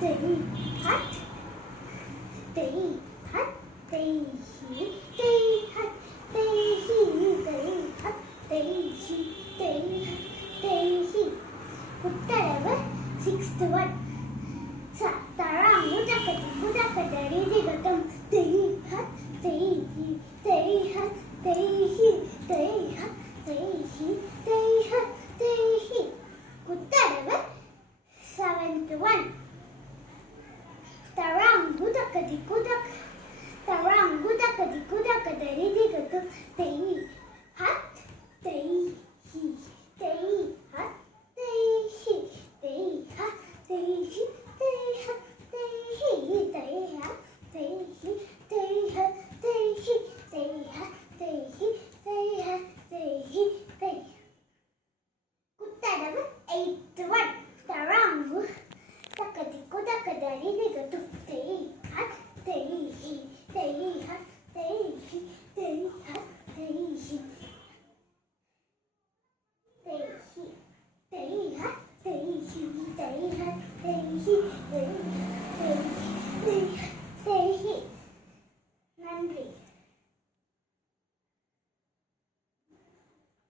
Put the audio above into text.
तेही हात तेही हात तेही तेही हात तेही तेही हात तेही तेही तेही ഉത്തരവ് 61 തറാങ്ങുതക്കതരിതികതം തെഹി ഹത് തെഹി തെഹി ഹത് തെഹി തെഹി ഹത് തെഹി തെഹി ഹത് തെഹി ഉത്തരവ് 71 തറാങ്ങുതക്കതരിതികതം തെഹി ഹത് തെഹി തെഹി ഹത് തെഹി തെഹി ഹത് തെഹി തെഹി ഹത് തെഹി തെഹി ഹത് തെഹി തെഹി ഹത് തെഹി തെഹി ഹത് തെഹി തെഹി ഹത് തെഹി തെഹി ഉത്തരവ് 81 തറാങ്ങു തക്കതിക്കുതക്കതരിതികതു തെഹി ഹത് തെഹി തെഹി ഹത് തെഹി തെഹി ഹത് തെഹി തെഹി തെഹി ഹത് തെഹി തെഹി ഹത് തെഹി തെഹി